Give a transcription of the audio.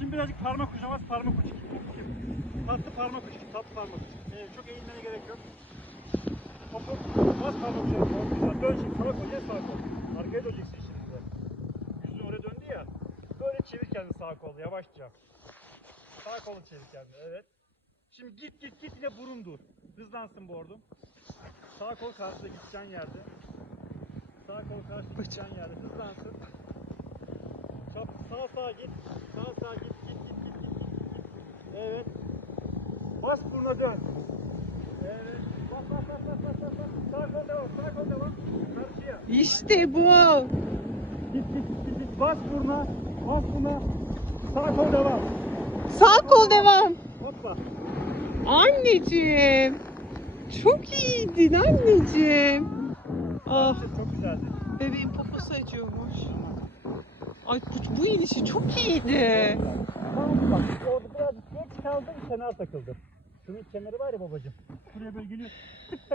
Şimdi birazcık parmak ucu var, parmak ucu. Tatlı parmak ucu, tatlı parmak ucu. Ee, çok eğilmene gerek yok. Topu bas parmak ucu. Çok güzel. Dön şimdi sağa koyacaksın sağa kol. Arkaya döneceksin şimdi. Yüzün oraya döndü ya. Böyle çevir kendini sağ kol yavaşça. Sağ kolu çevir kendini. Evet. Şimdi git git git yine burun dur. Hızlansın bordum. Sağ kol karşıda gideceğin yerde. Sağ kol karşıda gideceğin yerde hızlansın. Çap, sağa sağa git. Bas buruna dön. Evet. Sağ kol devam. Sağ kol devam. Karşıya. İşte bu. Git git git git. git. Bas buruna. Bas buruna. Sağ kol devam. Sağ kol devam. Hoppa. Anneciğim. Çok iyiydin anneciğim. Ah Çok güzeldi. bebeğin poposu acıyormuş. Ay bu, bu inişi çok iyiydi. Tamam bak. Orada birazcık geç kaldın kenar takıldı. Şunun kemeri var ya babacığım. Şuraya böyle geliyor. Tık